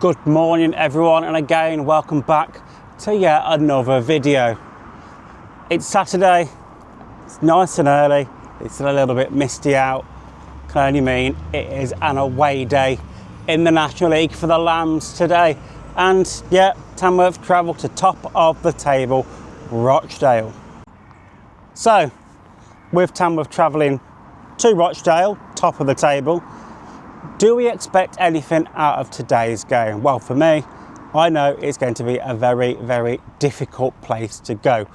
Good morning everyone, and again welcome back to yet another video. It's Saturday, it's nice and early, it's a little bit misty out. Can only mean it is an away day in the National League for the Lambs today. And yeah, Tamworth travel to top of the table, Rochdale. So with Tamworth travelling to Rochdale, top of the table, do we expect anything out of today's game? Well, for me, I know it's going to be a very, very difficult place to go.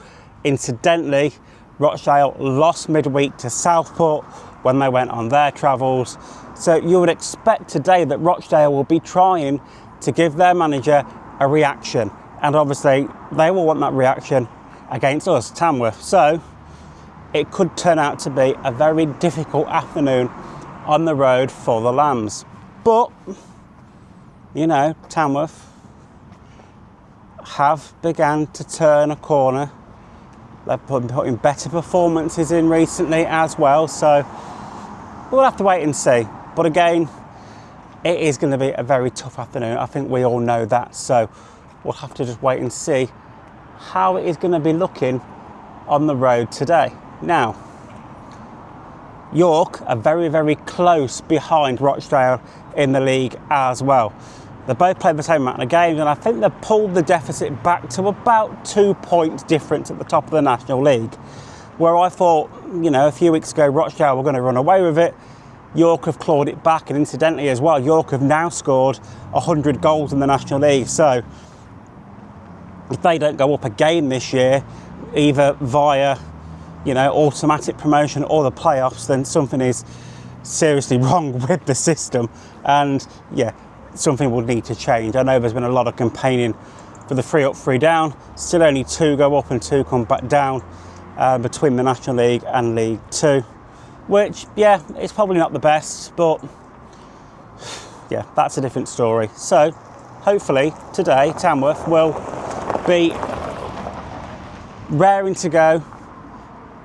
Incidentally, Rochdale lost midweek to Southport when they went on their travels. So you would expect today that Rochdale will be trying to give their manager a reaction. And obviously, they will want that reaction against us, Tamworth. So it could turn out to be a very difficult afternoon on the road for the Lambs. But, you know, Tamworth have begun to turn a corner. They've been putting better performances in recently as well, so we'll have to wait and see. But again, it is going to be a very tough afternoon. I think we all know that, so we'll have to just wait and see how it is going to be looking on the road today. Now, York are very, very close behind Rochdale in the league as well. They both played the same amount of games, and I think they've pulled the deficit back to about 2 points difference at the top of the National League. Where I thought, you know, a few weeks ago, Rochdale were going to run away with it. York have clawed it back, and incidentally as well, York have now scored 100 goals in the National League. So if they don't go up again this year, either via, you know, automatic promotion or the playoffs, then something is seriously wrong with the system, and yeah, something will need to change. I know there's been a lot of campaigning for the 3 up, 3 down. Still only 2 go up and 2 come back down between the National League and League 2, which, yeah, it's probably not the best, but yeah, that's a different story. So hopefully today Tamworth will be raring to go,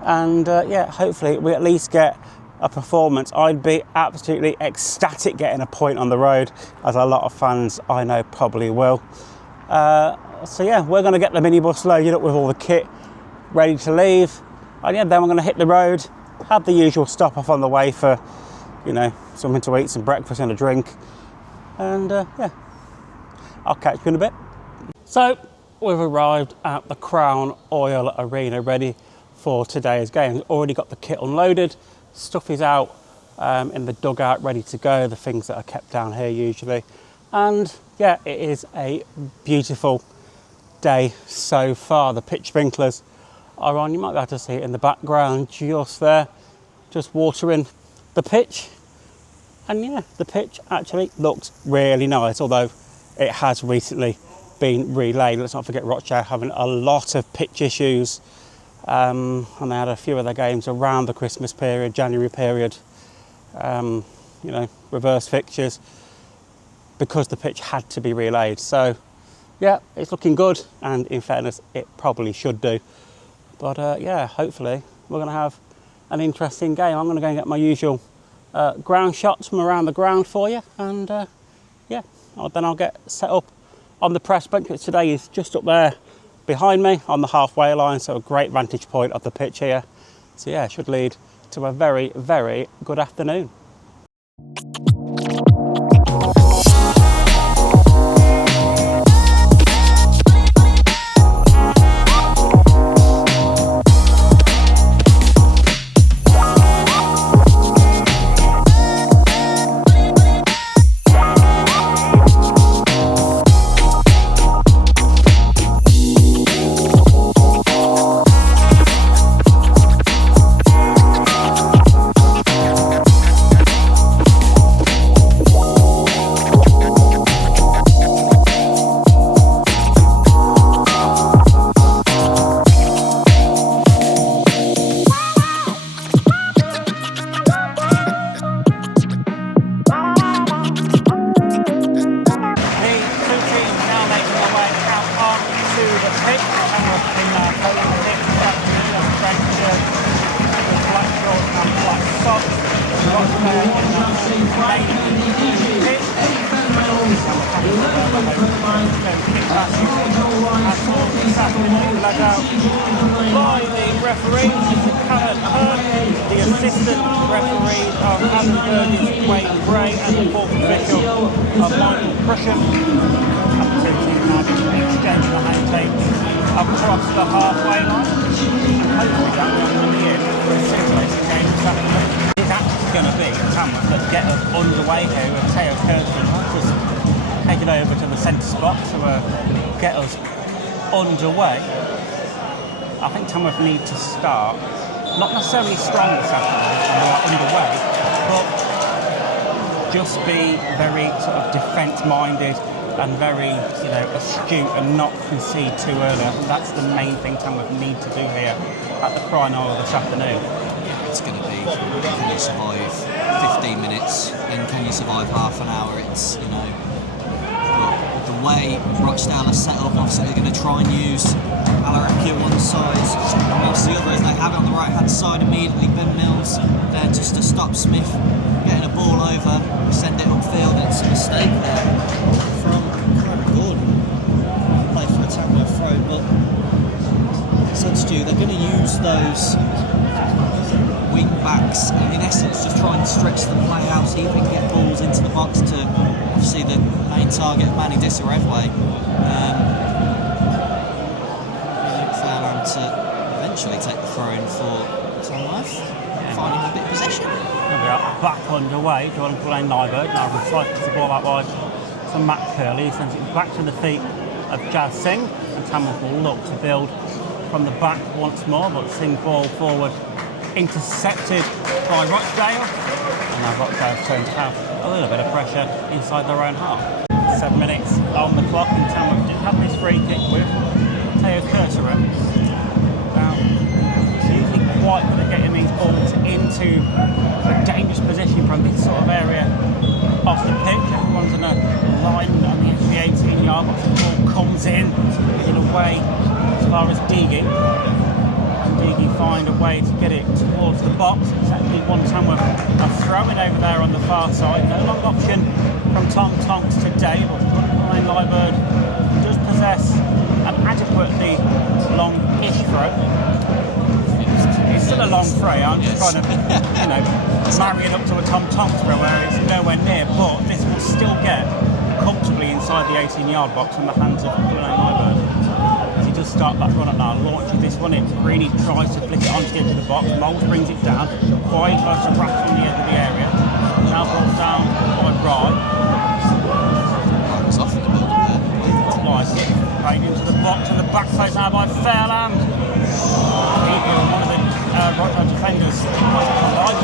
and yeah, hopefully we at least get a performance. I'd be absolutely ecstatic getting a point on the road, as a lot of fans I know probably will. So yeah, we're going to get the minibus loaded up with all the kit ready to leave, and yeah, then we're going to hit the road, have the usual stop off on the way for, you know, something to eat, some breakfast and a drink, and yeah, I'll catch you in a bit. So we've arrived at the Crown Oil Arena ready for today's game. Already got the kit unloaded, stuff is out in the dugout ready to go, the things that are kept down here usually, and yeah, it is a beautiful day so far. The pitch sprinklers are on, you might be able to see it in the background just there, just watering the pitch, and yeah, the pitch actually looks really nice, although it has recently been relayed. Let's not forget Rochdale having a lot of pitch issues. And they had a few of their games around the Christmas period, January period, you know, reverse fixtures, because the pitch had to be relayed. So yeah, it's looking good, and in fairness, it probably should do. But yeah, hopefully we're going to have an interesting game. I'm going to go and get my usual ground shots from around the ground for you, and yeah, then I'll get set up on the press bench, which today is just up there behind me on the halfway line, so a great vantage point of the pitch here. So yeah, it should lead to a very, very good afternoon. Led out by the referee, Mr. Callum Hearn. The assistant referees are Alan Burgess, Wayne Gray, and the fourth official of Michael Prusham. Up to now just exchanging the handshakes across the halfway line. And hopefully that will be it for a scintillating game this afternoon. It's actually going to be Tamworth that get us underway here with Teo Kirsten just taking over to the centre spot to get us underway. I think Tamworth need to start, not necessarily strong this afternoon, underway, but just be very sort of defence-minded and very, astute and not concede too early. I think that's the main thing Tamworth need to do here at the Crying Isle this afternoon. It's going to be, can you survive 15 minutes, then can you survive half an hour? It's, but the way Rochdale are set up, obviously they're going to try and use Alaraki on one side, whilst the other is they have it on the right hand side immediately. Ben Mills there just to stop Smith getting a ball over, send it upfield. It's a mistake there from Kyra Gordon, play for a Tamworth throw, but said Stu, they're going to use those wing backs and in essence just try and stretch the play out, see if they can get balls into the box to obviously the main target of Manny Disarevwe. Fairland to eventually take the throw in for Tamworth, finding a bit of possession. There we are, back underway. Jordan Glenn Nyberg now recycles the ball out wide to Matt Curley. He sends it back to the feet of Jazz Singh, and Tamworth will look to build from the back once more, but Singh's ball forward intercepted by Rochdale, and now Rochdale's turned to have a little bit of pressure inside their own half. 7 minutes on the clock, and Tamworth did have this free kick with Teo Kirteren. Now, usually quite good at getting these balls into a dangerous position from this sort of area off the pitch. Everyone's in a line on the edge of the 18-yard box. The ball comes in away as far as Deagy. Deagy find a way to get it towards the box. It's actually one Tamworth are throwing over there on the far side. No long option from Tom Tonks today, but Ryan Liebert does possess an adequately long-ish throw. It's still a long throw. I'm just trying to, marry it up to a Tom Tonks throw where it's nowhere near, but this will still get comfortably inside the 18-yard box in the hands of Ryan Liebert. Does start that run up now, launches this one in. Greeny tries to flick it onto the edge of the box. Moles brings it down. Quite tries to wrap on the edge of the area. Now brought down by Rye. It's off in the build-up there. Twice. Played into the box and the back post now by Fairland. Keeper, one of the Rochdale defenders, Rochdale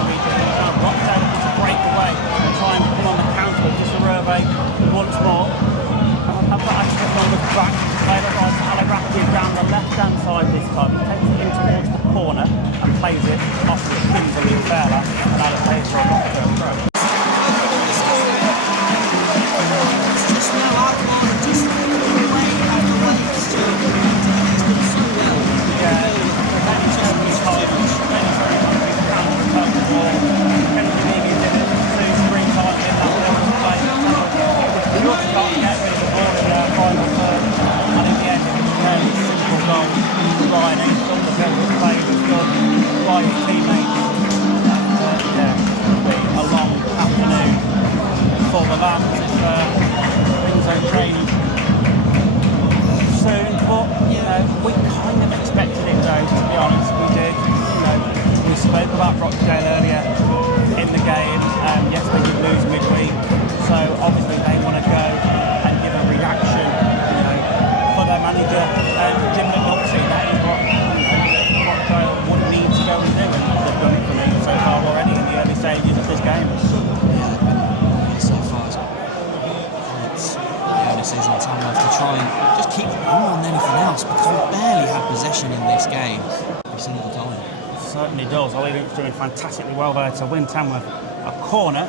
to break away and try and come on the counter. Just a survey once more. I've got access on the back. Played it right to Alaraki down the left-hand side this time. He takes it in towards the corner and plays it off the shins of Fairland, and now it plays for a Rochdale throw. It's just no outlaw, just way after way. It's done so well. Yeah, it's just this time. The ball. Kennedy Deagy did it 2-3 times in that little play. Just got to get rid of the ball in the final third. And in the end, it was a very simple goal. Ryan Angel, the very play was done by his teammates. And it'll be a long afternoon for the lads if things don't change soon. But, we kind of expected it though, to be honest. We did. We spoke about Rochdale earlier in the game. Yes, they did lose midweek. So obviously they want to go and give a reaction, for their manager, Jim McNulty. That is what Rochdale would need to go and do, and they've done it for me so far already in the early stages of this game. Yeah, so far it's the onus is on Tamworth to try and just keep the ball more than anything else, because we barely had possession in this game every single time. It certainly does. Oliver's doing fantastically well there to win Tamworth a corner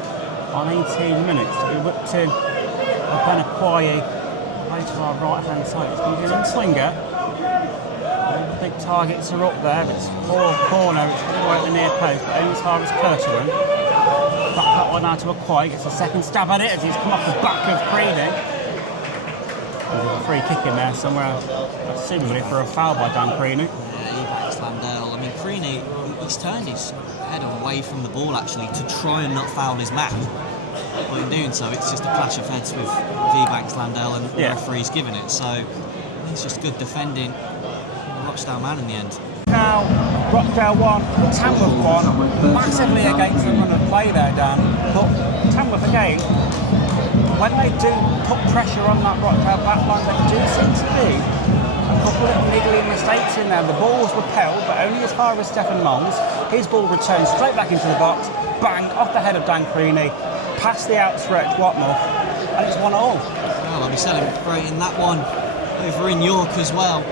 on 18 minutes. To be whipped in by Ben Akwaye away to our right hand side. It's going to be an in-swinger. The big targets are up there. It's poor corner. It's right at the near post, but only as far as Kirteren. Back that on now to McCoy, gets a second stab at it as he's come off the back of Creedy. There's a free kick in there somewhere, assumably for a foul by Dan Creedy. Yeah, he backs Landell. I mean, Creedy, he's turned his head away from the ball actually to try and not foul his man. But in doing so, it's just a clash of heads with V-Banks, Landell, and the referee's giving it. So it's just good defending Rochdale man in the end. Now, Rochdale 1, Tamworth 1, massively against the run of play there, Dan. But Tamworth again, when they do put pressure on that Rochdale backline, there do seem to be a couple of niggling mistakes in there. The ball was repelled, but only as far as Stephen Moles. His ball returns straight back into the box, bang, off the head of Dan Creedy, past the outstretched Watmouth, and it's 1-1. Well, I'll be celebrating that one over in York as well,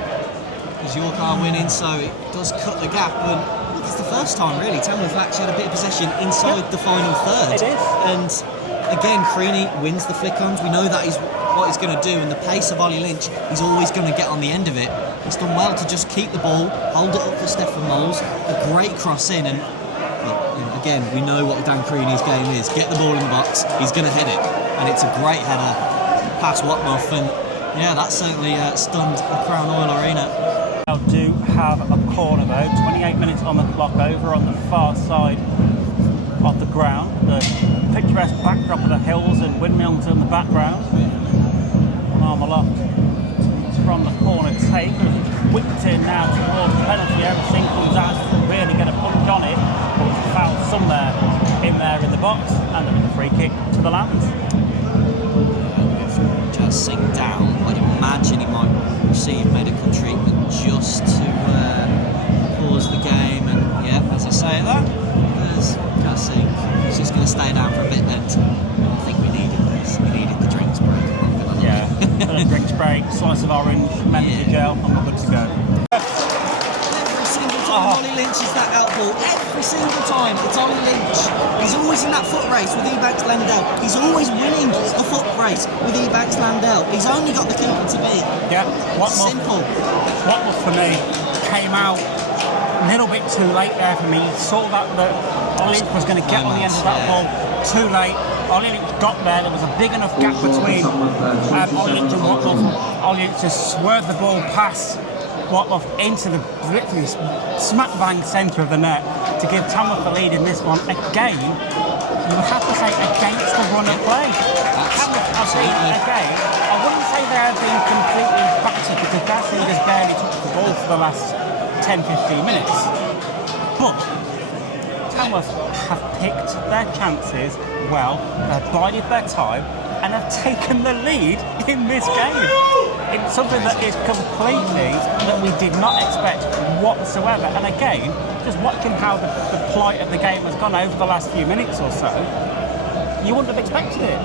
because York are winning, so it does cut the gap. And look, it's the first time really Tamworth actually had a bit of possession inside the final third. It is. And again, Creedy wins the flick-ons. We know that is what he's going to do, and the pace of Ollie Lynch, he's always going to get on the end of it. He's done well to just keep the ball, hold it up for Stephen Moles, a great cross in, and well, you know, again, we know what Dan Creedy's game is. Get the ball in the box, he's going to hit it, and it's a great header past Watmouth, and yeah, that certainly stunned the Crown Oil Arena. Now do have a corner though, 28 minutes on the clock over on the far side of the ground. The picturesque backdrop of the hills and windmills in the background. Armour from the corner take, whipped in now towards the penalty. Everything comes out to really get a punch on it, but it's a foul somewhere in there in the box, and then a free kick to the Lambs. Just sink down. I'd imagine he might receive medical treatment just to pause the game. And yeah, as I say that, there's just sink. He's just going to stay down for a bit. And I think we needed this. We needed the drinks break. Yeah, and a drinks break, slice of orange, lemon gel, and we're good to go. Every single time Ollie Lynch is that out ball, every single time it's Ollie Lynch. He's always in that foot race with E-Banks Landell. He's always winning the foot race with E-Banks Landell. He's only got the keeper to beat. Yeah, Simple. Watmouth for me came out a little bit too late there for me. Saw that Ollie Lynch was going to get on the end of that ball too late. Ollie Lynch got there was a big enough gap between Ollie Lynch and Watmouth. Ollie Lynch just swerved the ball past Watmouth into the literally smack bang centre of the net to give Tamworth the lead in this one. Again, you would have to say against the run of play. Tamworth, I'll say again, I wouldn't say they have been completely battered because that lead has barely touched the ball for the last 10-15 minutes. But Tamworth have picked their chances well, they've bided their time, and have taken the lead in this game. It's something that is completely that we did not expect whatsoever. And again, just watching how the plight of the game has gone over the last few minutes or so, you wouldn't have expected it.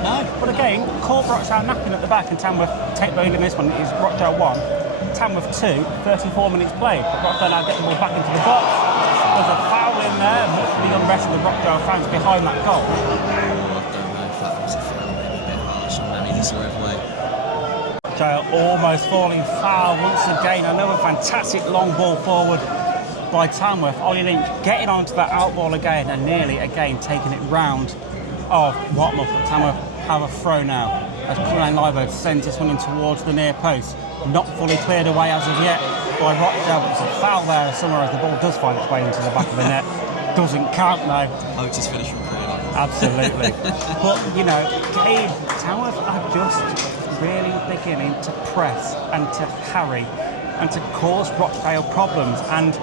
No. But again, caught Rochdale napping at the back, and Tamworth take the lead in this one. It is Rochdale 1, Tamworth 2, 34 minutes played. But Rochdale now getting the ball back into the box. There's a foul in there, much to the unrest of the Rochdale fans behind that goal. I don't know if that was a foul, maybe a bit harsh on Manny Disarevway. Rochdale almost falling foul once again. Another fantastic long ball forward by Tamworth. Ollie Lynch getting onto that out ball again and nearly again taking it round of Watmouth. But Tamworth have a throw now as Cullen Libo sends this one in towards the near post. Not fully cleared away as of yet by Rochdale, but it's a foul there somewhere as the ball does find its way into the back of the net. Doesn't count though. Poacher's finish from Creedy. Absolutely. But, you know, again, Tamworth are just really beginning to press and to harry and to cause Rochdale problems. And,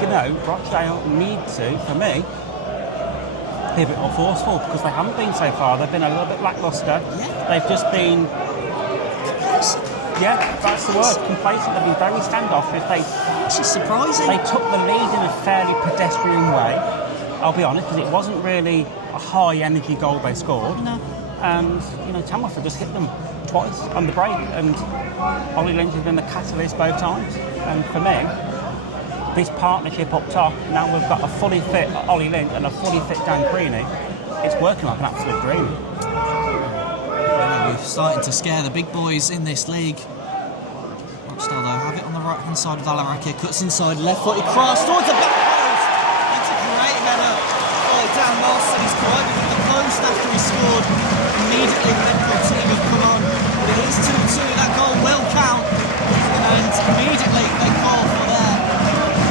you know, Rochdale need to, for me, be a bit more forceful because they haven't been so far. They've been a little bit lacklustre. Yeah. They've just been... Yeah, that's the word, complacent. They've been very standoffish. It's just surprising. They took the lead in a fairly pedestrian way, I'll be honest, because it wasn't really a high energy goal they scored. No. And, you know, Tamworth have just hit them twice on the break, and Ollie Lynch has been the catalyst both times. And for me, this partnership up top, now we've got a fully fit Ollie Lynch and a fully fit Dan Creedy, it's working like an absolute dream. We're starting to scare the big boys in this league. Rochdale though have it on the right hand side of Alarakir, cuts inside, left footed cross towards the back post. It's a great header. Oh, Dan Moss and his scored. Immediately the Liverpool team have come on. But it is 2-2, that goal will count. And immediately they call for their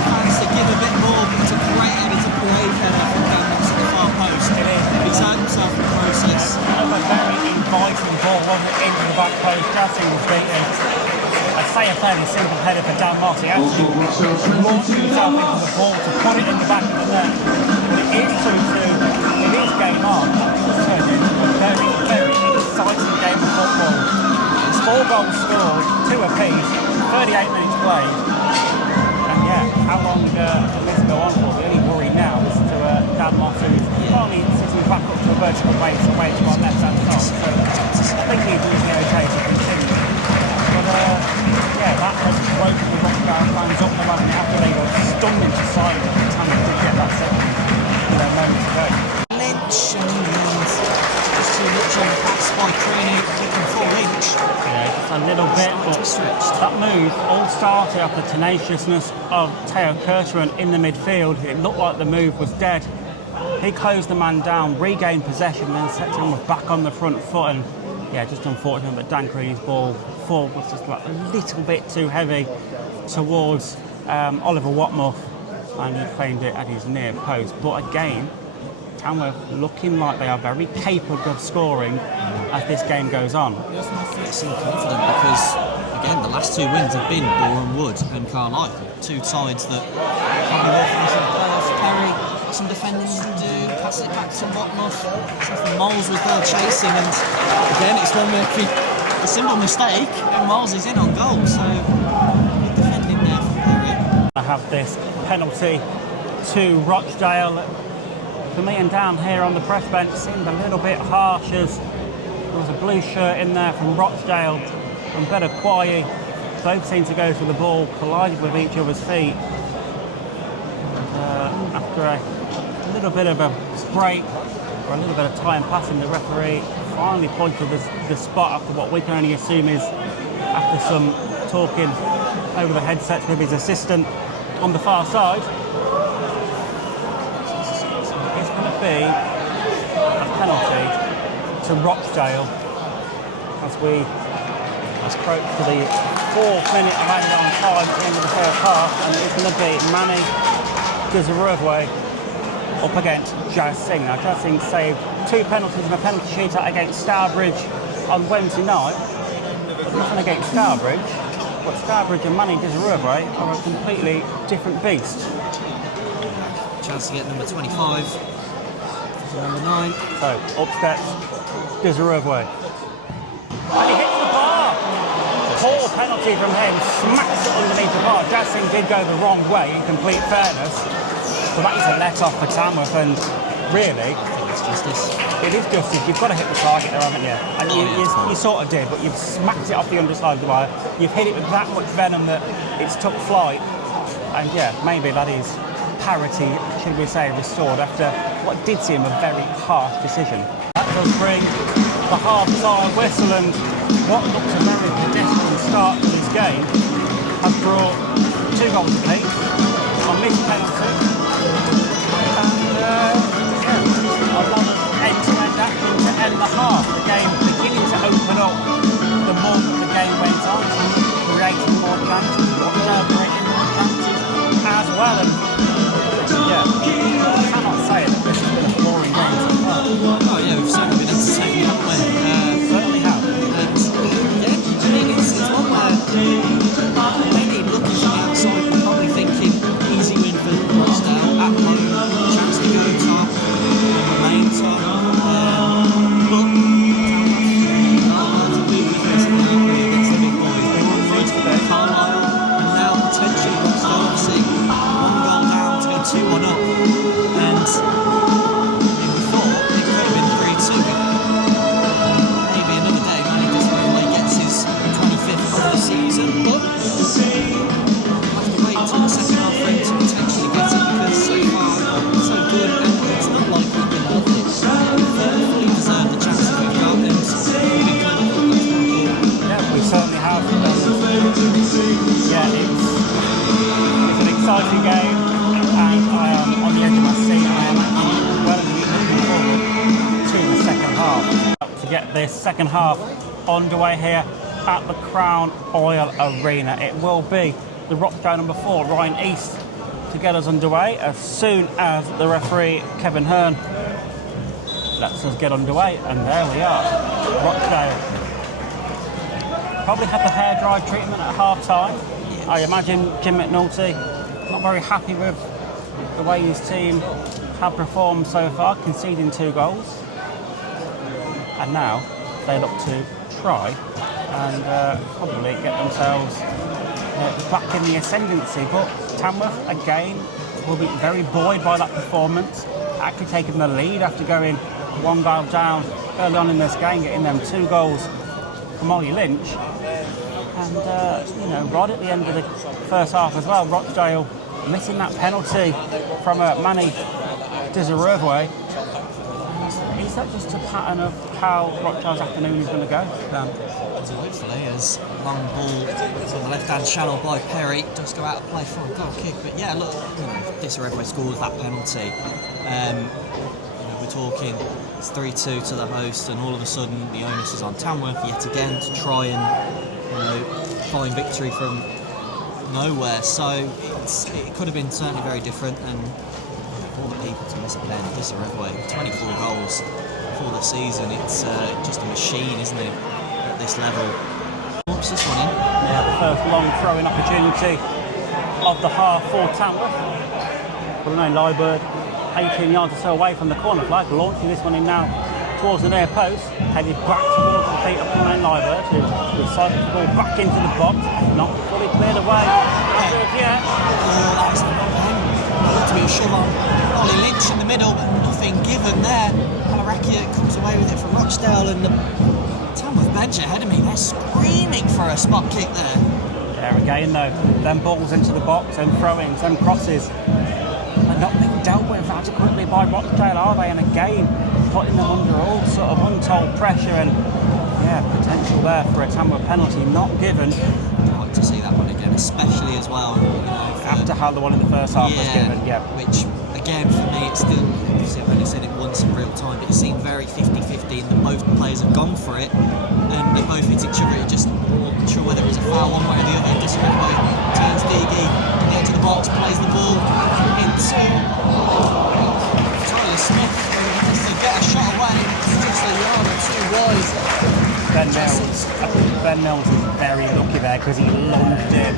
fans to give a bit more, but it's a great header, it's a brave header from Daniels at the far post. It is. He's hurt himself in the process. That was a very inviting ball, wasn't it, into the back post. Jassing was beaten. I'd say a fairly simple header for Dan Moss. He actually launched himself into the ball to put it in the back of the net. But it is 2-2. It is game on. It's turned into a very, very exciting game of football. 4 goals scored, 2 apiece, 38 minutes played. And yeah, how long can this go on for? The only worry now is to Dan Moss, who's finally sitting back up to a vertical base away to our left-hand side. So I think he's doing okay to continue. But yeah, that has broken the Rochdale fans up the moment after they were stunned into silence every time they did get that second moment ago. Lynch and just too much on the pass by Creaney, looking for Lynch. Yeah, just a little bit, but that move all started off the tenaciousness of Theo Kershman in the midfield. It looked like the move was dead. He closed the man down, regained possession, then set him back on the front foot, and yeah, just unfortunate that Dan Creaney's ball forward was just like a little bit too heavy towards Oliver Watmuth, and he claimed it at his near post. But again, Tamworth looking like they are very capable of scoring as this game goes on. It seemed confident because, again, the last 2 wins have been Boreham Wood and Carlisle. 2 sides that probably will finish in the playoffs. Perry, some defending to do, pass it back to Watmuth. Something Moles was there chasing, and again, it's one where a simple mistake and Moles is in on goal. So, good defending there from Perry. I have this penalty to Rochdale. For me and Dan here on the press bench, seemed a little bit harsh as there was a blue shirt in there from Rochdale and Better Quaye. Both seemed to go for the ball, collided with each other's feet. And, after a little bit of a break, or a little bit of time passing, the referee finally pointed the spot after what we can only assume is after some talking over the headsets with his assistant on the far side. It's going to be a penalty to Rochdale as we approach to the 4th minute of added on time at the end of the first half, and it's going to be Manny Guzaruvwe up against Jazz Singh. Now, Jazz Singh saved 2 penalties in a penalty shootout against Stourbridge on Wednesday night, but nothing against Stourbridge. But Stourbridge and Manny Guzaruvwe are a completely different beast. Chance to get number 25 to number 9. So, up steps Guzaruvwe. And he hits the bar! Poor penalty from him, smacks it underneath the bar. Jazz Singh did go the wrong way, in complete fairness. But that is a let-off for Tamworth, and really, It's justice. it is justice. You've got to hit the target there, haven't you? And you sort of did, but you've smacked it off the underside of the wire. You've hit it with that much venom that it's took flight. And yeah, maybe that is parity, should we say, restored after what did seem a very harsh decision. That does bring the half-time whistle, and what looks a very pedestrian start to this game has brought 2 goals apiece on missed penalty. And a lot of end-to-end action to end the half. The game beginning to open up the more that the game went on, creating more chances, creating more chances as well. And yeah, I cannot say that this has been a boring game so far. Oh yeah, we've certainly been entertained, haven't we? Certainly have. And again, I mean, it's one where many looking from the outside were probably thinking easy win for Rochdale. this second half underway here at the Crown Oil Arena. It will be the Rochdale number 4, Ryan East, to get us underway as soon as the referee, Kevin Hearn, lets us get underway. And there we are, Rochdale. Probably had the hairdryer treatment at half-time. I imagine Jim McNulty not very happy with the way his team have performed so far, conceding 2 goals. And now they look to try and probably get themselves back in the ascendancy. But Tamworth, again, will be very buoyed by that performance, actually taking the lead after going 1 goal down early on in this game, getting them 2 goals from Ollie Lynch. And, right at the end of the first half as well, Rochdale missing that penalty from Manny Deserve. Is that just a pattern of how Rochdale's afternoon is going to go, Dan? Hopefully, as long ball on the left-hand channel by Perry does go out of play for a goal kick. But yeah, look, Deserve scores that penalty. We're talking it's 3-2 to the host, and all of a sudden the onus is on Tamworth yet again to try and find victory from nowhere. So it could have been certainly very different, and all the people to miss a pen. Deserve 24 goals for the season. It's just a machine, isn't it, at this level? What's this one in? Yeah, the first long throwing opportunity of the half for Tamworth. Bruno Liebert, 18 yards or so away from the corner flag, launching this one in now towards the near post, headed back towards the feet of Bruno Liebert, who decided to ball back into the box, not fully cleared away as of yet. That was to be a shove on Ollie Lynch in the middle, but nothing given there. Halarakia comes away with it from Rochdale, and the Tamworth bench ahead of me, they're screaming for a spot kick there. There again though, them balls into the box and throw-ins and crosses are not being dealt with adequately by Rochdale, are they? And again, putting them under all sort of untold pressure, and potential there for a Tamworth penalty not given. I'd like to see that one again, especially as well. After how the one in the first half was given, which again for me, it's still, obviously I've only seen it once in real time, but it seemed very 50-50 in that both players have gone for it and they both hit each other. It just not sure whether it was a foul one way or the other. Disrespect turns Deagy into the box, plays the ball into Tyler Smith, who has to get a shot away. It's just a yard or 2 wide. Ben Mills is very lucky there because he lunged in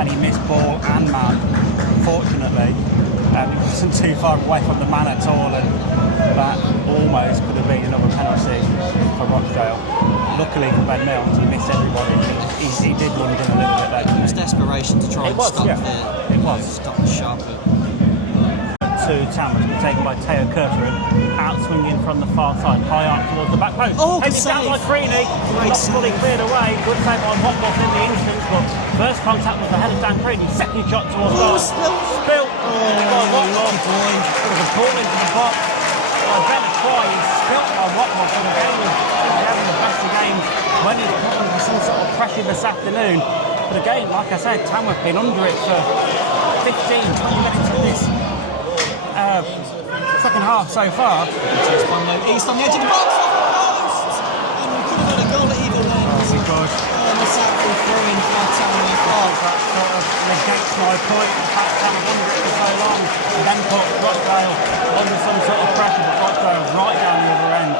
and he missed ball and man, fortunately. It wasn't too far away from the man at all, and that almost could have been another penalty for Rochdale. Luckily for Ben Mills, he missed everybody. He did lunge in a little bit there. It was desperation to try and stop the sharper. To Tamworth, taken by Teo Curtin, out swinging from the far side, high up towards the back post. Headed down by Creaney, not fully cleared away. Good save by Hotboss in the instance, but first contact was the head of Dan Creaney. Second shot towards goal. Spilt. There was a ball into the box. A better try. He spilt by Hotboss, and again was having the best of games when he's put under some sort of pressure this afternoon. But again, like I said, Tamworth been under it for 15, 20 minutes of this second half so far. East on the edge of the box, post, and we could have had a goal at either end. Oh my God! And the sack for throwing for Tamworth. That sort of negates my point. The fact that I've under it for so long, and then put Rochdale under some sort of pressure, but Rochdale right down the other end,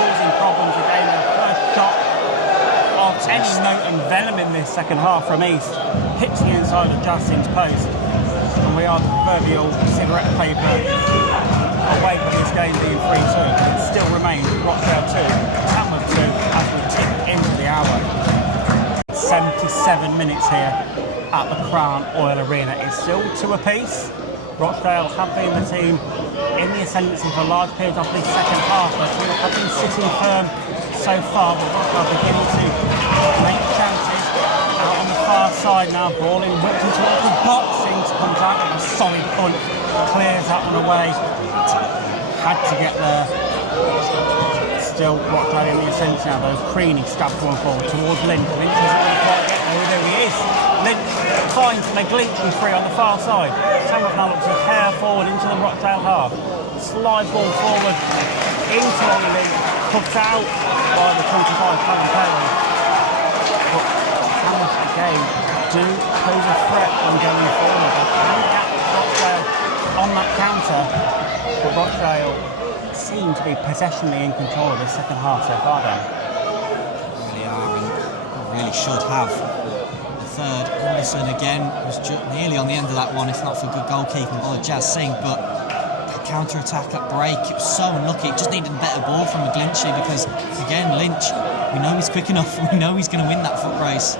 causing problems again. Their first shot of any note and venom in this second half from East hits the inside of Justin's post. And we are the proverbial cigarette paper away from this game being 3-2. It still remains Rochdale 2, Tamworth 2 as we tick into the hour. 77 minutes here at the Crown Oil Arena. It's still 2 apiece. Rochdale have been the team in the ascendancy for large periods of the second half. The team have been sitting firm so far, but Rochdale beginning to make chances. Out on the far side now, ball in whipped into the box. Comes out with a solid punt, clears that one away. Had to get there. Still Rochdale in the ascendancy now. Those Creaney stabs one forward towards Lynch. Lynch doesn't really quite get there. There he is. Lynch finds McGleachy free on the far side. Tamworth now looks to hair forward into the Rochdale half. Slide ball forward into Ollie Lynch. cut out by the 25 pound penalty. But Tamworth again do pose a threat when going forward. They can get Rochdale on that counter, but Rochdale seem to be possessionally in control of the second half so far then. Really are, and really should have. The third, Henderson again was nearly on the end of that one, if not for good goalkeeping by Jazz Singh, but that counter-attack at break, it was so unlucky. It just needed a better ball from McGlinchey because, again, Lynch, we know he's quick enough, we know he's going to win that foot race.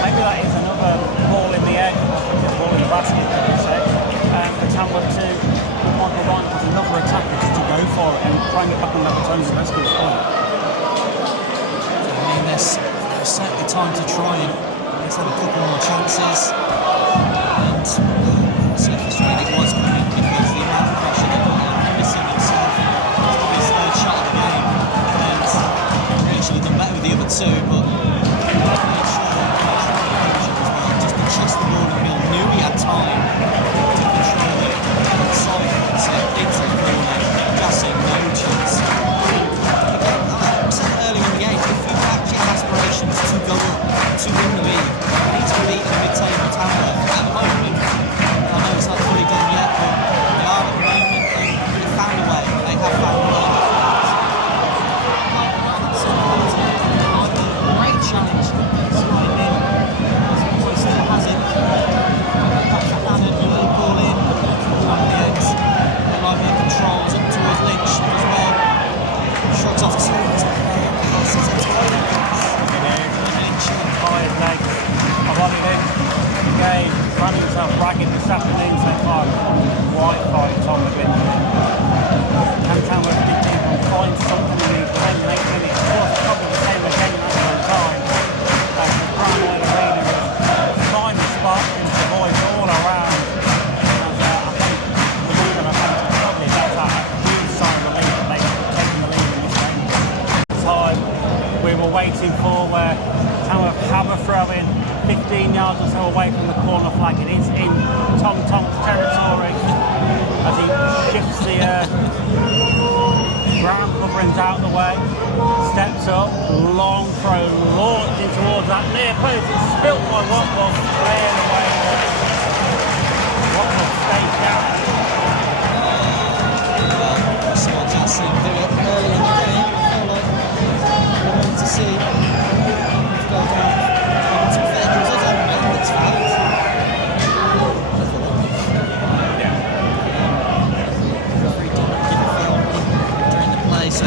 Maybe that is another ball in the air, ball in the basket, I would say. For Tamworth to Michael Ryan has another attacker to go for it and try and get back on level terms and rescue the point. I mean, there's certainly time to try and let's have a couple more chances. And so frustrating it was coming because the amount of pressure they put on Henderson himself was probably his third shot of the game. And really should have done better with the other two, but made sure just to chase the ball and Mill knew he had time to control it, inside into the corner, Jassing, no chance. Again, I said earlier in the game, if you actually have aspirations to go up, to win the league, you need to beat a mid-table Tamworth at the moment. I know it's not fully done yet, but they are at the moment, and they found a way. They have found a way. Great challenge. Sliding in. He still has it. Back to Bannon, with the ball in. On the end. They like their controls up towards Lynch as well. Shrugs off two. Passes it to Lynch. By his legs. I've got it in. Again, running himself ragging this afternoon so far. White fight Tom McGlinchey. Can Tamworth dig deep and find something in these 10 8 minutes? Of course, it's probably the same again at the time. Like the Brownwell Arena is find the spark into the boys all around. And I think the league and I think probably that's a huge sign of relief that they've taken the lead in this game. Time we were waiting for where Tamworth have a throw in 15 yards or so away from the corner flag. It is in Tom Tom's territory as he shifts the ground coverings out of the way, steps up, long throw, launching towards that near post. It's spilt by Watford, cleared away. Watford stayed down. Well, we saw Jassing do it early in the game. I feel like we want to see go down. To be fair, there was his own man that's fouled. Referee didn't give a foul during the play, so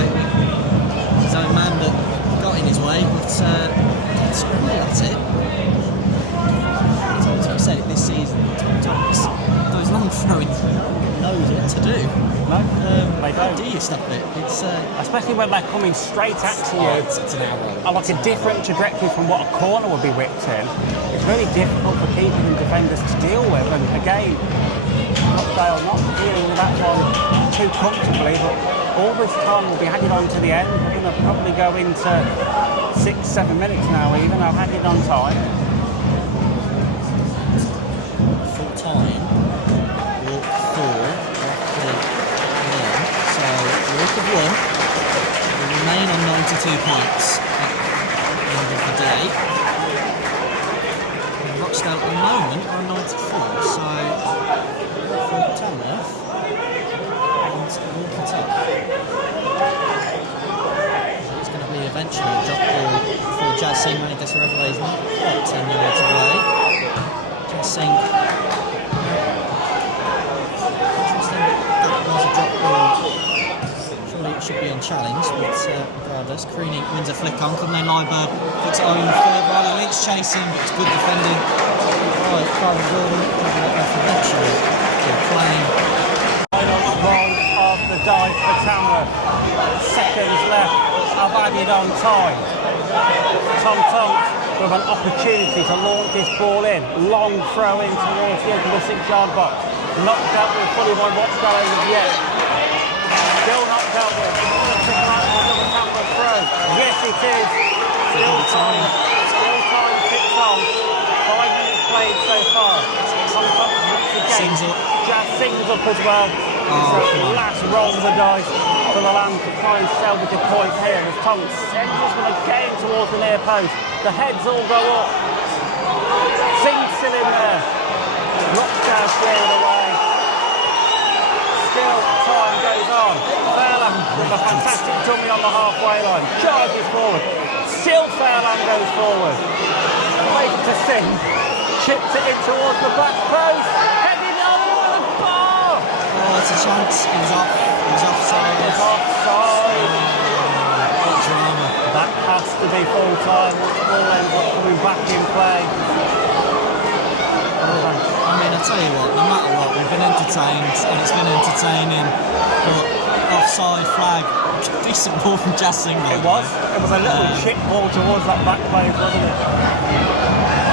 his own man that got in his way, but that's it. I've said it this season, Thomas, those long throwings, knows what to do. No, they How don't. do you stop it? It's Especially when they're coming straight at you. it's an arrow. Like a different trajectory from what a corner would be whipped in. It's really difficult for keepers and defenders to deal with. And again, Rochdale not dealing with that one too comfortably, but all this time will be hanging on to the end. We're going to probably go into 6-7 minutes now even. I've hanging on time. Full time. Walk 4. So Walk of 1. We remain on 92 points at the end of the day. Rochdale at the moment are on 94, so for Tamworth and Walker Top. It's going to be eventually a drop ball for Jazz Singh. I guess Revelay is not quite 10 yards away. Jazz Singh. Interesting that was a drop ball. Surely it should be unchallenged, but regardless, Creaney wins a flick on. Then Liebherr puts it over third. Riley Leach chasing, but it's good defending. Right, Carl Gordon eventually playing. Final roll of the dice for Tamworth. Seconds left. I've added on time. Tom Tonks with an opportunity to launch this ball in. Long throw in towards the edge of the 6-yard box. Not dealt with fully by Rochdale as of yet. Still not dealt with. Another Tamworth throw. Yes, it is. Still time. Still time ticks on. 5 minutes played so far. Tom Tonks once again. Sings up. Jazz sings up as well. So last roll of the dice for the Lambs to try and salvage a point here as Tonks sends this one again towards the near post. The heads all go up. Sing's still in there. Rochdale clear it away. Still time goes on. Fairland with a fantastic dummy on the halfway line. Charges forward. Still Fairland goes forward. Waits to Sing. Chips it in towards the back post. Heading over the bar. Oh, it's a chance. It was offside. It's offside. What drama. That has to be full time. The ball ends up coming back in play. I mean, I tell you what, no matter what, we've been entertained and it's been entertaining, but offside flag, decent ball from Jazz Singh. It was a little chip ball towards that back post, wasn't it?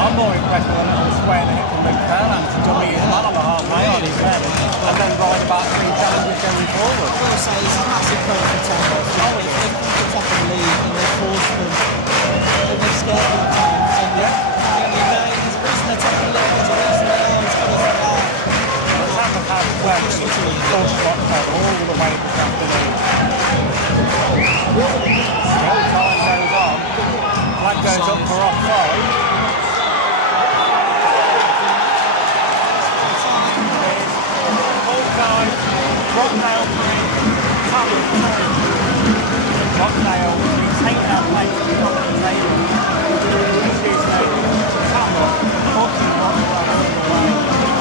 I'm more impressed with a little square hit from Luke Fairland to dummy his man on the halfway on his head and then ride about 3 challenges going forward. I will say it's a massive point for Tamworth. They've come to the top of the league and they've forced them, and they've scared them at times. And at the end of the day, there's a reason they're top of the league, there's a reason they are, it's got to be that. Tamworth has forced Rochdale all the way this afternoon. Still time goes on. Flag goes up for offside. Full time. Rochdale 3. Tamworth 2. Rochdale retain their place at the top of the table. Excuse me. Tamworth pushing Rochdale all the way.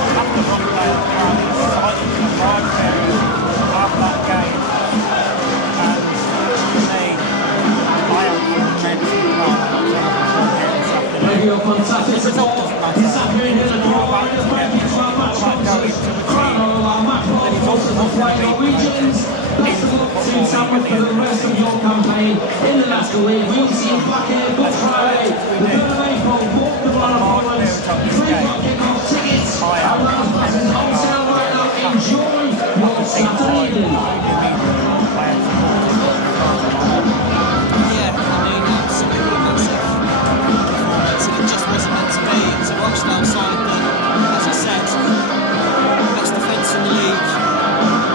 After Rochdale found exciting and right period of that game. And for me, I am immensely proud of what Tamworth done here this afternoon. This result doesn't matter. It's all about togetherness. It's all about going to the team. And it's also about Norwegians. Tamworth for the rest of your campaign in the National League. We'll see you back here on Friday. The 3rd of April, walk the line of Hollands. Free parking off tickets. And round passes on sale right now. Enjoy your Saturday evening. Yeah, I mean, absolutely massive performance, and it just wasn't meant to be. It's a Rochdale side that, as I said, best defence in the league,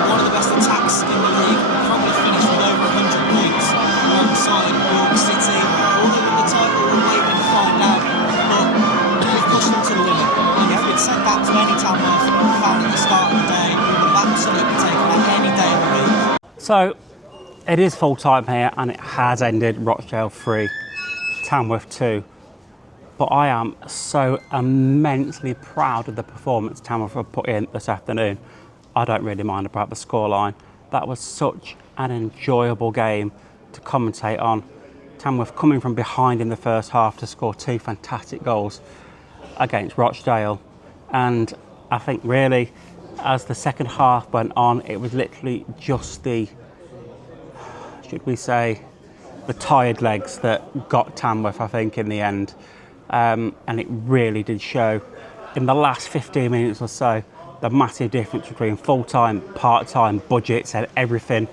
one of the best attacks in the league, probably finished with over 100 points alongside York City. Although in the title, we're waiting to find out, but we've pushed them to the limit. And if we'd said that to any Tamworth fan at the start of the day, we would have absolutely taken that any day of the week. So, it is full time here and it has ended. Rochdale 3, Tamworth 2. But I am so immensely proud of the performance Tamworth have put in this afternoon. I don't really mind about the scoreline. That was such an enjoyable game to commentate on. Tamworth coming from behind in the first half to score 2 fantastic goals against Rochdale. And I think really, as the second half went on, it was literally just the, should we say, the tired legs that got Tamworth, I think, in the end. And it really did show in the last 15 minutes or so, the massive difference between full-time, part-time, budgets and everything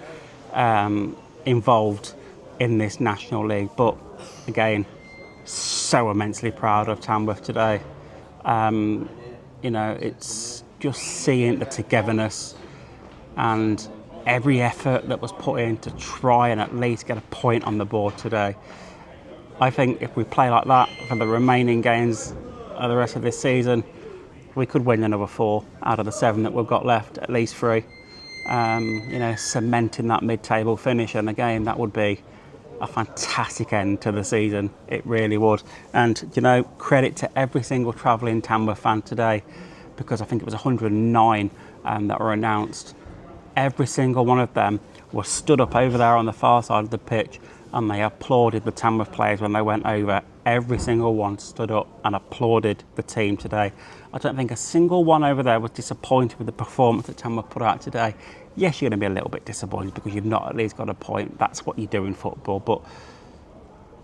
involved in this National League. But again, so immensely proud of Tamworth today. You know, it's just seeing the togetherness and every effort that was put in to try and at least get a point on the board today. I think if we play like that for the remaining games of the rest of this season, we could win another 4 out of the 7 that we've got left, at least 3. You know, cementing that mid-table finish, and again, that would be a fantastic end to the season. It really would. And you know, credit to every single travelling Tamworth fan today, because I think it was 109 that were announced. Every single one of them was stood up over there on the far side of the pitch, and they applauded the Tamworth players when they went over. Every single one stood up and applauded the team today. I don't think a single one over there was disappointed with the performance that Tamworth put out today. Yes, you're going to be a little bit disappointed because you've not at least got a point. That's what you do in football, but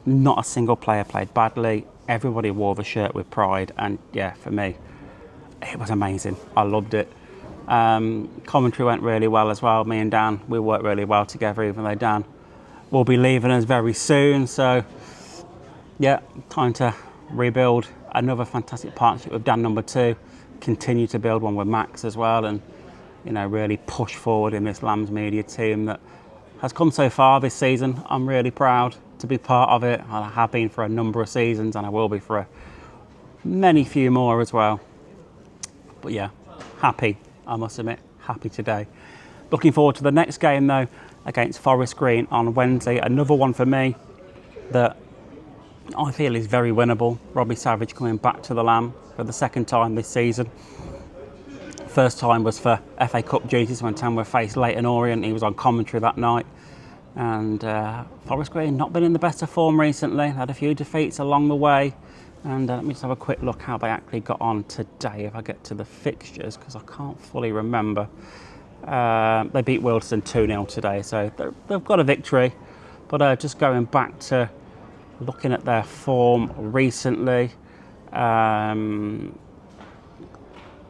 not a single player played badly. Everybody wore the shirt with pride, and yeah, for me, it was amazing. I loved it. Commentary went really well as well. Me and Dan, we worked really well together, even though Dan will be leaving us very soon. So yeah, time to rebuild another fantastic partnership with Dan number 2, continue to build one with Max as well, and you know, really push forward in this Lambs Media team that has come so far this season. I'm really proud to be part of it. I have been for a number of seasons, and I will be for many few more as well. But yeah, happy, I must admit, happy today. Looking forward to the next game though, against Forest Green on Wednesday. Another one for me that I feel is very winnable. Robbie Savage coming back to the Lamb for the 2nd time this season. First time was for FA Cup duties when Tamworth faced Leyton Orient. He was on commentary that night. And Forest Green not been in the best of form recently. Had a few defeats along the way. And let me just have a quick look how they actually got on today if I get to the fixtures, because I can't fully remember. They beat Wilson 2-0 today, so they've got a victory. But just going back to looking at their form recently,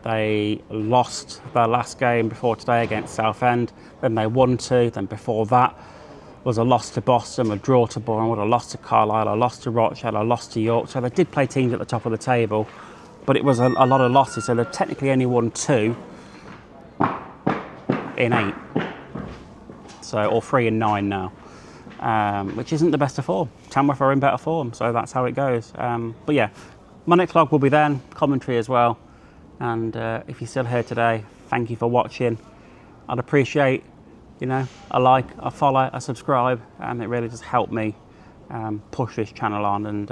they lost their last game before today against Southend, then they won 2, then before that was a loss to Boston, a draw to Bournemouth, a loss to Carlisle, a loss to Rochdale, a loss to York. So they did play teams at the top of the table, but it was a lot of losses, so they've technically only won 2 in 8. So, or 3 in 9 now, which isn't the best of form. Tamworth are in better form, so that's how it goes. But yeah, my next vlog will be then, commentary as well. And if you're still here today, thank you for watching. I'd appreciate, you know, a like, a follow, a subscribe, and it really does help me push this channel on, and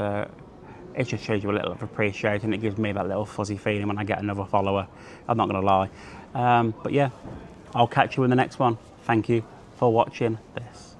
it just shows you a little of appreciation. It gives me that little fuzzy feeling when I get another follower, I'm not going to lie. But yeah, I'll catch you in the next one. Thank you for watching this.